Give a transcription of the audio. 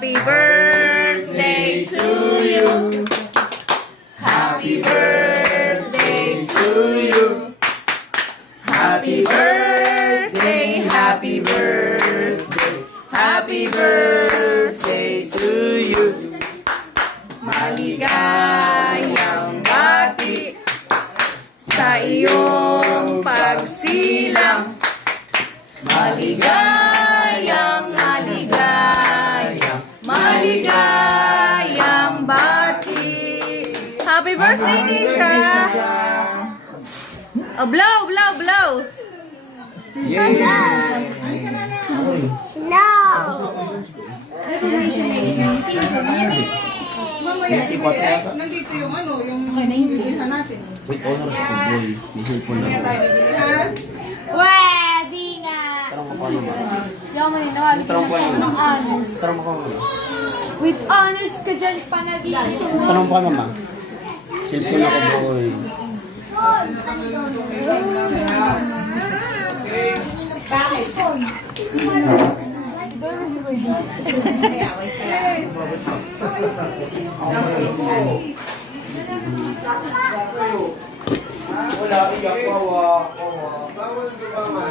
Happy birthday to you. Happy birthday to you. Happy birthday, happy birthday, happy birthday to you. Maligayang bati sa iyong pagsilang. Maligayang, maligayang, maligayang bati. Happy birthday, Nisha! Oh, blow, blow, blow! No! Mamaya, nandito yung yung bilihan natin. With honors ko, boy. May cellphone na. Kaya tayo bilihan. Pwede nga! Tarong mo paano ba? Di ako maniniwala. Tarong ko ano? Ng honors. Tarong mo paano? With honors ka dyan, panagiging. Tanong pa mama. Cellphone ako, boy. Wala, iyak, kawa. Bawal ka ba man?